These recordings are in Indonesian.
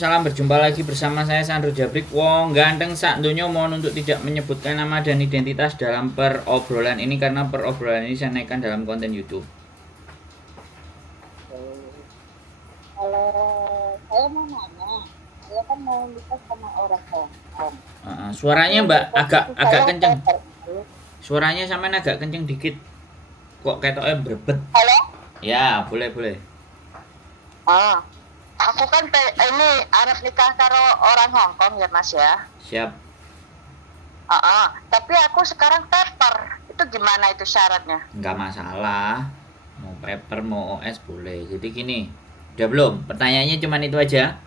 Salam, berjumpa lagi bersama saya Sandro Jabrik. Wong ganteng sak donya, mohon untuk tidak menyebutkan nama dan identitas dalam perobrolan ini karena perobrolan ini saya naikkan dalam konten YouTube. Kalau saya mau nanya, saya kan mau nikah sama orang Hongkong. Suaranya Itu Mbak posisi agak saya kenceng. paper itu. Suaranya sampean agak kenceng dikit. Kok ketoknya berbet? Halo? Ya, boleh. Ah, aku kan ini arep nikah karo orang Hongkong ya Mas ya. Siap. Tapi aku sekarang paper. Itu gimana itu syaratnya? Nggak masalah. Mau paper mau OS boleh. Jadi gini. Udah belum? Pertanyaannya cuman itu aja.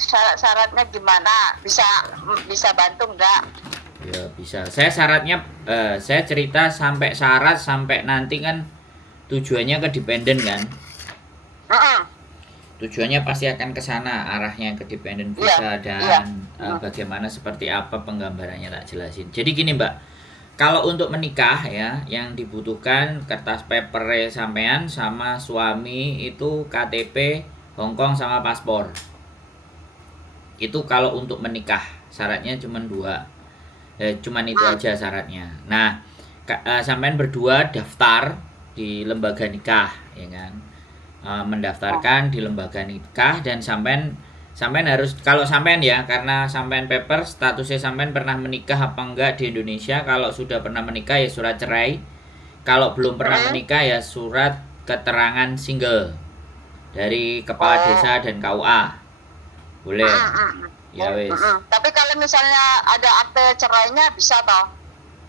Syarat-syaratnya gimana? Bisa bantu nggak? Ya bisa. Saya syaratnya saya cerita sampai syarat sampai nanti kan tujuannya ke dependen kan. Tujuannya pasti akan ke sana, arahnya ke dependen visa dan bagaimana seperti apa penggambarannya tak jelasin. Jadi gini Mbak, kalau untuk menikah ya, yang dibutuhkan kertas paper sampean sama suami itu KTP Hongkong sama paspor. Itu kalau untuk menikah, syaratnya cuma dua. Cuman itu aja syaratnya. Nah, sampean berdua daftar di lembaga nikah, ya kan? Mendaftarkan di lembaga nikah dan sampean harus, kalau sampean ya, karena sampean paper statusnya sampean pernah menikah apa enggak di Indonesia. Kalau sudah pernah menikah ya surat cerai. Kalau belum pernah menikah ya surat keterangan single dari kepala desa dan KUA. Boleh. Ya wes. Tapi kalau misalnya ada akte cerainya bisa toh?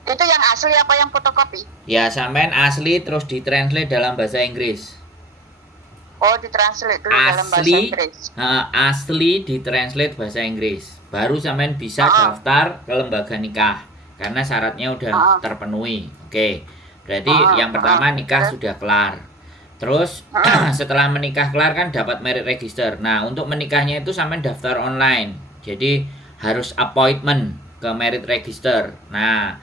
Itu yang asli apa yang fotokopi? Ya sampean asli terus ditranslate dalam bahasa Inggris. Oh, ditranslate dulu dalam bahasa Inggris. Asli ditranslate bahasa Inggris. Baru sampean bisa daftar ke lembaga nikah. Karena syaratnya udah terpenuhi. Oke. Berarti yang pertama nikah sudah kelar. Terus setelah menikah kelar kan dapat merit register. Nah, untuk menikahnya itu sampean daftar online. Jadi harus appointment ke merit register. Nah,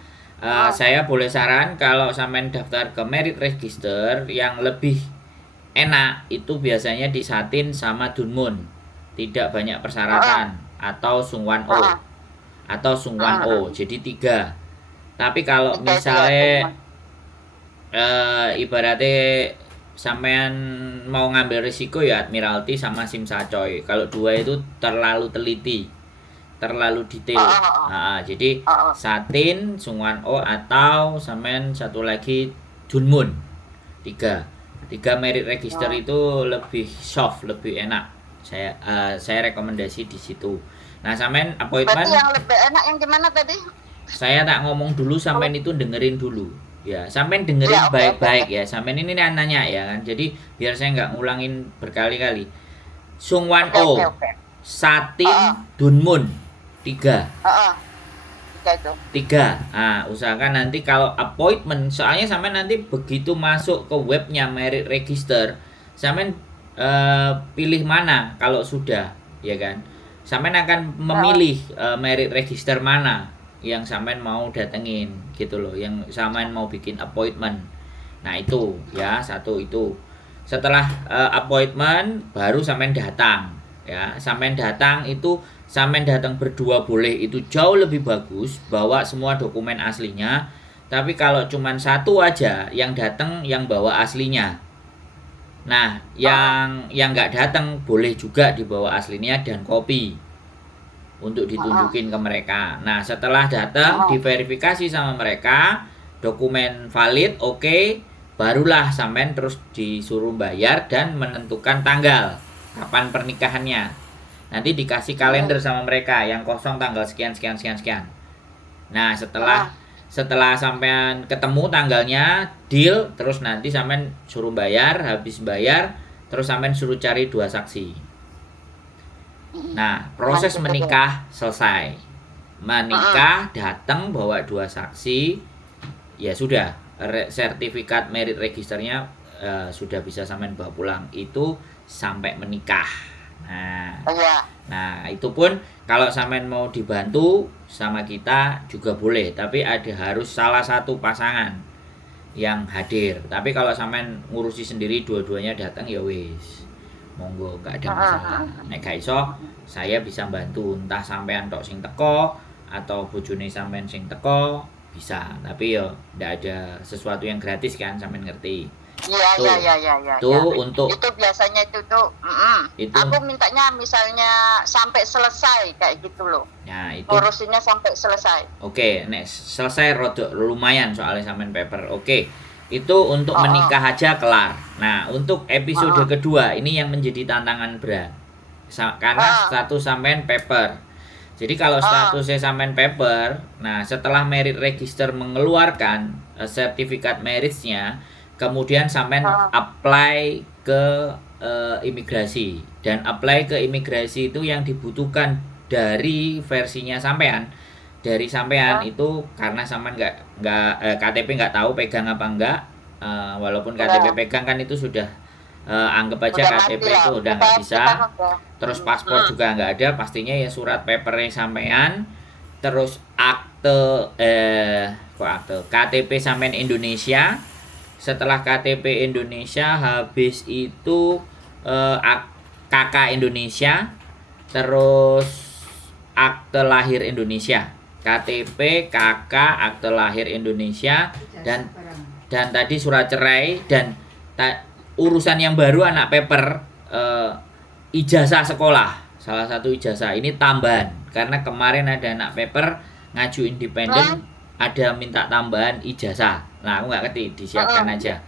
saya boleh saran kalau sampean daftar ke merit register yang lebih enak itu biasanya di Satin sama Dunmun, tidak banyak persyaratan, atau Sungwan O atau Sungwan O, jadi 3. Tapi kalau misalnya ibaratnya sampean mau ngambil risiko ya Admiralty sama Simsacoy. Kalau 2 itu terlalu teliti, terlalu detail. Jadi Satin, Sungwan O atau sampean satu lagi Dunmun. 3 merit register itu lebih soft, lebih enak. Saya rekomendasi di situ. Nah, sampean appointment. Berarti yang lebih enak yang gimana tadi? Saya tak ngomong dulu, sampean itu dengerin dulu. Ya, sampean dengerin baik-baik ya. Sampean ini nanya ya kan. Jadi biar saya nggak ngulangin berkali-kali. Sungwan O, Satin, Dunmun. 3. 3. Nah, usahakan nanti kalau appointment, soalnya sampai nanti begitu masuk ke webnya merit register, sampai pilih mana kalau sudah, ya kan? Sampai akan memilih merit register mana yang sampai mau datengin gitu loh, yang sampai mau bikin appointment. Nah, itu ya, satu itu. Setelah appointment baru sampai datang. Ya, sampai datang itu sampean datang berdua boleh, itu jauh lebih bagus, bawa semua dokumen aslinya. Tapi kalau cuman satu aja yang datang yang bawa aslinya. Nah, yang nggak datang boleh juga dibawa aslinya dan kopi untuk ditunjukin ke mereka. Nah, setelah datang diverifikasi sama mereka, dokumen valid, oke, barulah sampean terus disuruh bayar dan menentukan tanggal kapan pernikahannya. Nanti dikasih kalender sama mereka yang kosong tanggal sekian. Nah, setelah sampean ketemu tanggalnya, deal, terus nanti sampean suruh bayar, habis bayar terus sampean suruh cari 2 saksi. Nah, proses menikah selesai. Menikah, datang bawa 2 saksi, ya sudah, sertifikat merit registernya sudah bisa sampean bawa pulang. Itu sampai menikah. Nah, itu pun kalau sampean mau dibantu sama kita juga boleh, tapi harus salah satu pasangan yang hadir. Tapi kalau sampean ngurusi sendiri dua-duanya datang ya wis. monggo nggak ada masalah. Nek gak iso saya bisa bantu, entah sampean tok sing teko atau bojone sampean sing teko bisa, tapi yo ndak ada sesuatu yang gratis kan, sampean ngerti. Iya. Tuh untuk Itu biasanya itu tuh, itu aku mintanya misalnya sampai selesai kayak gitu loh. nah itu Ngurusinnya sampai selesai. oke, nek selesai rodok lumayan soalnya sampean paper. Oke. Itu untuk menikah aja kelar. Nah, untuk episode kedua ini yang menjadi tantangan berat. Karena status sampean paper. Jadi kalau statusnya sampean paper, nah setelah merit register mengeluarkan sertifikat marriage-nya, kemudian sampean apply ke imigrasi, dan apply ke imigrasi itu yang dibutuhkan dari versinya sampean, itu karena sampean nggak KTP nggak tahu pegang apa enggak, walaupun KTP pegang kan itu sudah anggap aja Udah KTP mati lah, itu udah kita nggak bisa, udah. terus paspor juga nggak ada, pastinya ya surat papernya sampean, terus KTP sampean Indonesia. Setelah KTP Indonesia habis itu KK Indonesia, terus akte lahir Indonesia, KTP, KK, akte lahir Indonesia, dan tadi surat cerai, dan urusan yang baru anak paper, ijazah sekolah, salah satu ijazah ini tambahan karena kemarin ada anak paper ngaju independen, ada minta tambahan ijazah. Nah, aku nggak ngerti, disiapkan aja.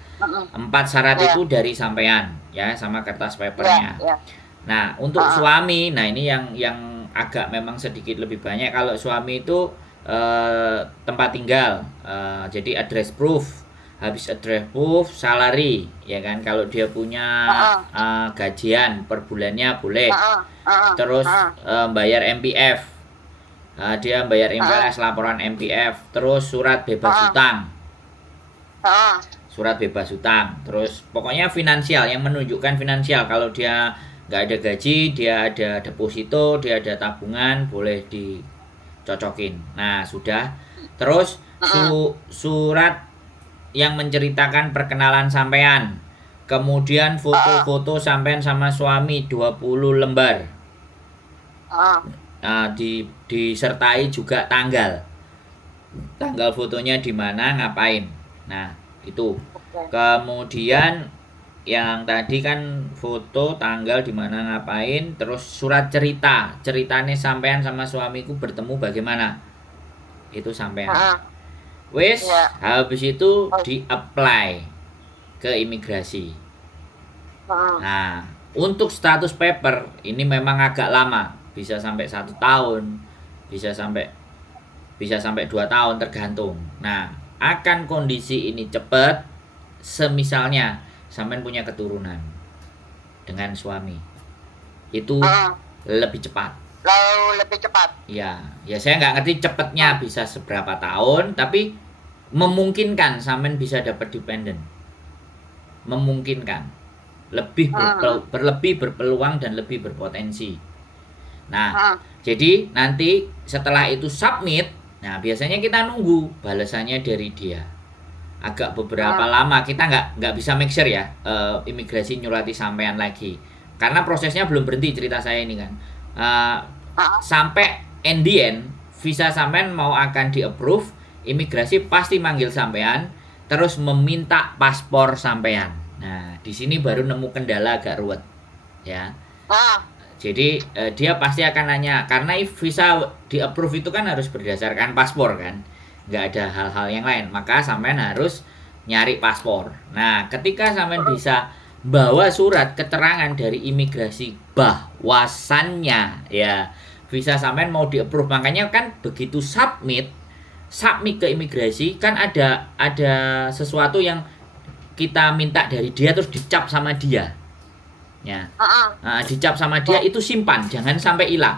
4 syarat itu dari sampean ya, sama kertas papernya. Nah, untuk suami, nah ini yang agak memang sedikit lebih banyak. Kalau suami itu tempat tinggal, jadi address proof, habis address proof, salary, ya kan. Kalau dia punya gajian per bulannya boleh. Terus bayar MPF, dia bayar MPLS, laporan MPF, terus surat bebas utang. Surat bebas utang, terus pokoknya finansial, yang menunjukkan finansial. Kalau dia nggak ada gaji, dia ada deposito, dia ada tabungan, boleh dicocokin. Nah, sudah. Terus surat yang menceritakan perkenalan sampean, kemudian foto-foto sampean sama suami 20 lembar. Nah, disertai juga tanggal fotonya di mana, ngapain. Nah, itu. Kemudian yang tadi kan foto, tanggal, di mana, ngapain, terus surat ceritanya sampean sama suamiku bertemu bagaimana, itu sampean. Wes, habis itu di-apply ke imigrasi. Nah, untuk status paper ini memang agak lama, bisa sampai 1 tahun, bisa sampai 2 tahun tergantung. Nah, akan kondisi ini cepat semisalnya sampean punya keturunan dengan suami, itu lebih cepat. Lebih cepat. Ya saya nggak ngerti cepatnya bisa seberapa tahun, tapi memungkinkan sampean bisa dapat dependen, memungkinkan, lebih berpeluang dan lebih berpotensi. Nah, jadi nanti setelah itu submit, nah biasanya kita nunggu balasannya dari dia. Agak beberapa lama, kita nggak bisa make sure ya, imigrasi nyurati sampean lagi, karena prosesnya belum berhenti. Cerita saya ini kan sampai in the end visa sampean mau akan di approve, imigrasi pasti manggil sampean terus meminta paspor sampean. Nah, di sini baru nemu kendala agak ruwet ya. Jadi dia pasti akan nanya, karena visa di approve itu kan harus berdasarkan paspor kan, nggak ada hal-hal yang lain, maka sampean harus nyari paspor. Nah, ketika sampean bisa bawa surat keterangan dari imigrasi bahwasannya ya visa sampean mau di approve, makanya kan begitu submit ke imigrasi kan ada sesuatu yang kita minta dari dia terus dicap sama dia. Ya, dicap sama dia, itu simpan, jangan sampai hilang.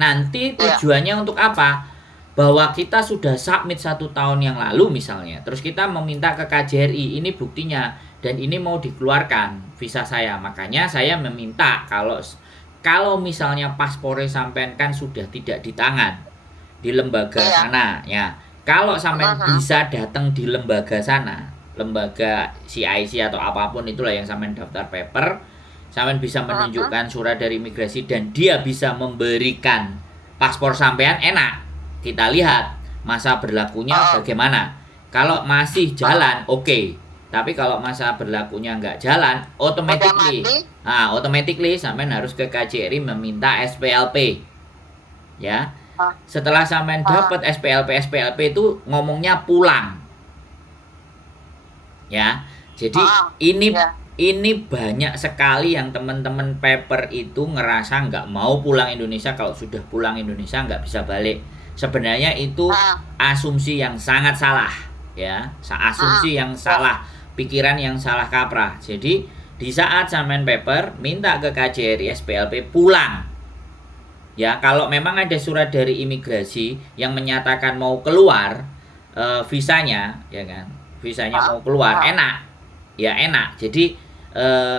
Nanti tujuannya untuk apa? Bahwa kita sudah submit 1 tahun yang lalu misalnya, terus kita meminta ke KJRI, ini buktinya dan ini mau dikeluarkan visa saya. Makanya saya meminta kalau misalnya paspornya sampean kan sudah tidak di tangan di lembaga sana ya. Kalau sampean bisa datang di lembaga sana, lembaga CIC atau apapun itulah yang sampean daftar paper, Sampean bisa menunjukkan surat dari imigrasi dan dia bisa memberikan paspor sampean, enak. Kita lihat masa berlakunya bagaimana. Kalau masih jalan, oke. Tapi kalau masa berlakunya nggak jalan, automatically sampean harus ke KJRI meminta SPLP. Ya. Setelah sampean dapat SPLP itu ngomongnya pulang. Ya. Jadi ini banyak sekali yang teman-teman paper itu ngerasa nggak mau pulang Indonesia, kalau sudah pulang Indonesia nggak bisa balik. Sebenarnya itu asumsi yang sangat salah, ya, asumsi yang salah, pikiran yang salah kaprah. Jadi di saat sampean paper minta ke KJRI SPLP pulang, ya, kalau memang ada surat dari imigrasi yang menyatakan mau keluar visanya, ya kan, visanya mau keluar, enak, ya enak. Jadi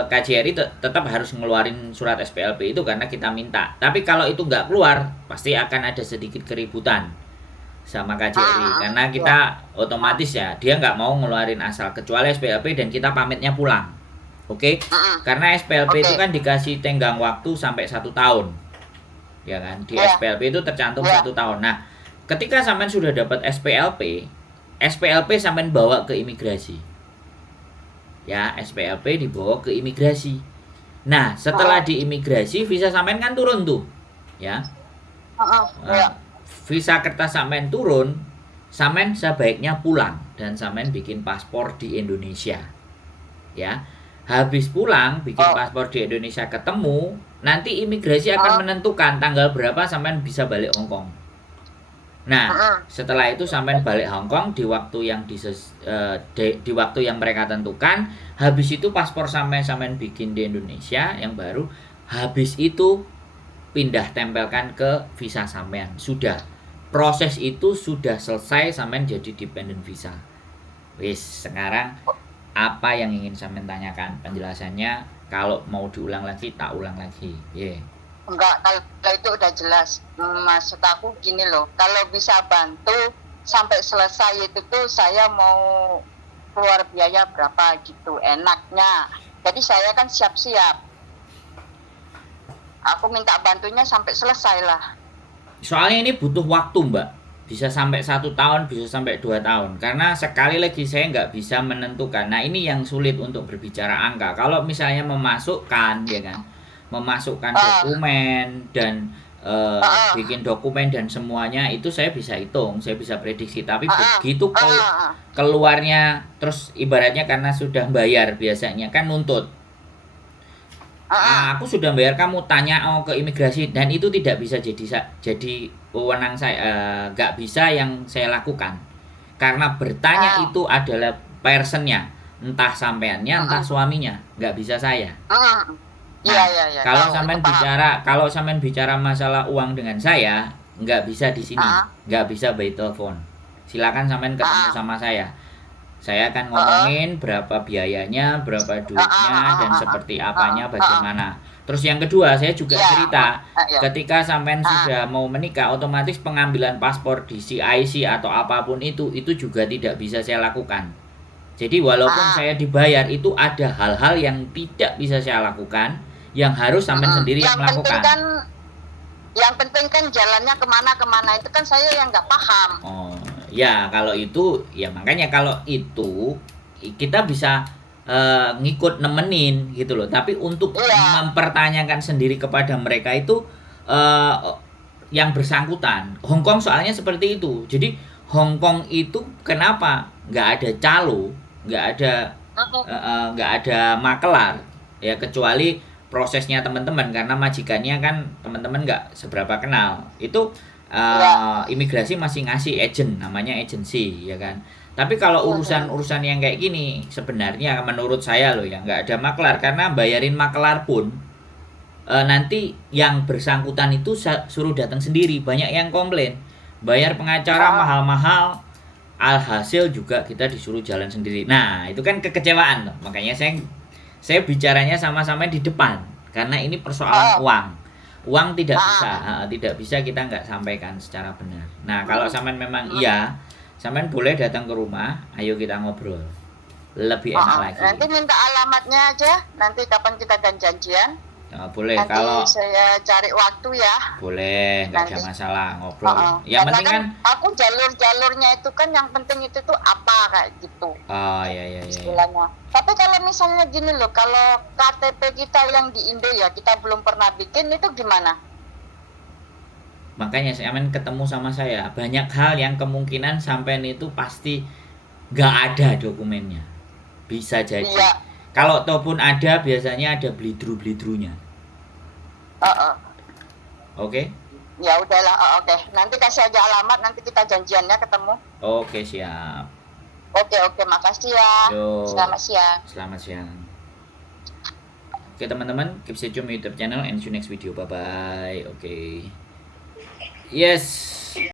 KJRI tetap harus ngeluarin surat SPLP itu karena kita minta. Tapi kalau itu nggak keluar, pasti akan ada sedikit keributan sama KJRI karena kita otomatis ya dia nggak mau ngeluarin asal kecuali SPLP dan kita pamitnya pulang. Oke? Karena SPLP itu kan dikasih tenggang waktu sampai 1 tahun, ya kan? Di SPLP itu tercantum 1 tahun. Nah, ketika sampean sudah dapat SPLP sampean bawa ke imigrasi. Ya, SPLP dibawa ke imigrasi. Nah, setelah di imigrasi visa sampean kan turun tuh, ya. Visa kertas sampean turun, sampean sebaiknya pulang dan sampean bikin paspor di Indonesia. Ya. Habis pulang bikin paspor di Indonesia ketemu, nanti imigrasi akan menentukan tanggal berapa sampean bisa balik Hong Kong. Nah, setelah itu sampean balik Hong Kong di waktu yang di waktu yang mereka tentukan. Habis itu paspor sampean bikin di Indonesia yang baru. Habis itu pindah tempelkan ke visa sampean. Sudah. Proses itu sudah selesai, sampean jadi dependent visa. Wis, sekarang apa yang ingin sampean tanyakan? Penjelasannya kalau mau diulang lagi tak ulang lagi. Enggak, kalau itu udah jelas. Maksud aku gini loh, kalau bisa bantu sampai selesai itu tuh saya mau keluar biaya berapa gitu enaknya. Jadi saya kan siap-siap. Aku minta bantunya sampai selesai lah. Soalnya ini butuh waktu, Mbak. Bisa sampai 1 tahun, bisa sampai 2 tahun. Karena sekali lagi saya nggak bisa menentukan. Nah, ini yang sulit untuk berbicara angka. Kalau misalnya memasukkan, ya kan, memasukkan dokumen dan bikin dokumen dan semuanya itu saya bisa hitung, saya bisa prediksi. Tapi begitu keluarnya, terus ibaratnya karena sudah bayar biasanya kan nuntut. Aku sudah bayar, kamu tanya ke imigrasi, dan itu tidak bisa jadi wewenang saya, nggak bisa yang saya lakukan. Karena bertanya itu adalah personnya, entah sampeannya, entah suaminya, nggak bisa saya. Iya. Kalau sampean bicara masalah uang dengan saya, nggak bisa di sini, nggak bisa by telepon. Silakan sampean ketemu sama saya. Saya akan ngomongin berapa biayanya, berapa duitnya, dan seperti apanya, bagaimana. Terus yang kedua, saya juga cerita, ketika sampean sudah mau menikah, otomatis pengambilan paspor di CIC atau apapun itu juga tidak bisa saya lakukan. Jadi walaupun saya dibayar, itu ada hal-hal yang tidak bisa saya lakukan, yang harus sampean sendiri yang melakukan. Yang penting kan jalannya kemana itu kan saya yang nggak paham. Ya kalau itu, ya makanya kalau itu kita bisa ngikut nemenin gitu loh. Tapi untuk mempertanyakan sendiri kepada mereka itu yang bersangkutan. Hong Kong soalnya seperti itu. Jadi Hong Kong itu kenapa nggak ada calo, nggak ada makelar, ya, kecuali prosesnya teman-teman, karena majikannya kan teman-teman nggak seberapa kenal. Itu imigrasi masih ngasih agent, namanya agency, ya kan. Tapi kalau urusan yang kayak gini sebenarnya menurut saya loh ya nggak ada makelar, karena bayarin makelar pun nanti yang bersangkutan itu suruh datang sendiri. Banyak yang komplain bayar pengacara mahal-mahal, alhasil juga kita disuruh jalan sendiri. Nah itu kan kekecewaan loh. Makanya saya bicaranya sama-sama di depan, karena ini persoalan uang tidak bisa kita nggak sampaikan secara benar. Nah kalau sampean memang sampean boleh datang ke rumah, ayo kita ngobrol. lebih enak lagi. Nanti minta alamatnya aja. Nanti kapan kita akan janjian? Boleh Nanti kalau saya cari waktu ya. boleh, nggak ada Nanti. masalah ngobrol. Yang Karena penting kan, aku jalur-jalurnya itu kan yang penting itu tuh apa kayak gitu oh ya istilahnya. Tapi kalau misalnya gini loh, kalau KTP kita yang di Indo ya kita belum pernah bikin, itu gimana? Makanya sampean ketemu sama saya, banyak hal yang kemungkinan sampean itu pasti nggak ada dokumennya, bisa jadi. Iya. Kalau ataupun ada, biasanya ada blidru-blidrunya. Oke? Ya udahlah, oke. Nanti kasih aja alamat, nanti kita janjiannya ketemu. Oke, siap. Oke, makasih ya. Yo. Selamat siang. Selamat siang. Oke teman-teman, keep stay tune YouTube channel and see you next video. Bye bye. Oke. Yes.